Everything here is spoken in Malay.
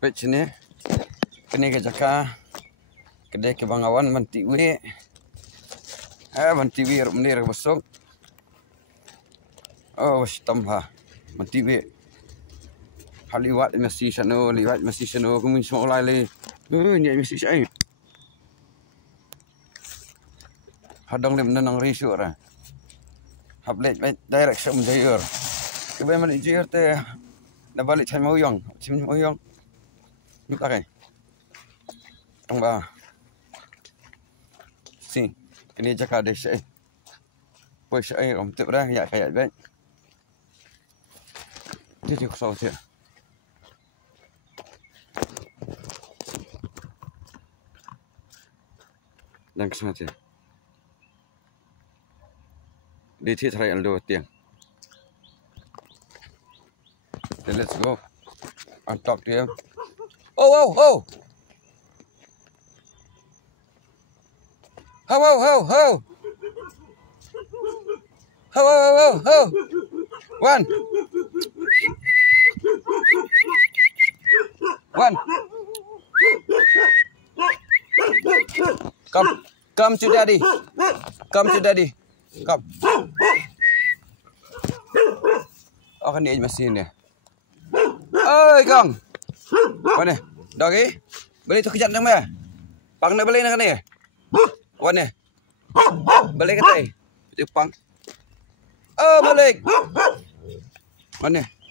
Baik sini. Kini ke jaka. Kedai ke bangawan mantiwi. Mantiwi menir besok. Oh, tambah. Mantiwi. Haliwat masih sana, liwat masih sana. Kami semua oleh le. Ni masih saya. Hadang le menang risu orang. Hablet direction menjayur. Kebai mana jayur teh. Dah balik cai mau yang. Ni pakai. Tambah. Si. Kini jaka ada saya. Pues saya om tu dah ya kayak baik. Jadi kau sahaja. Dan kesannya. Di sini saya aldo tiang. Then let's go. I'll talk to him. Oh. Ho. One. Come to daddy. Come. Oh kan dia masih ni. Oi kong. Mana? Doggy. Beli tu kejap nama. Pang nak beli nak ni. Mana? Balik kata. Itu pang. Oh balik. Mana?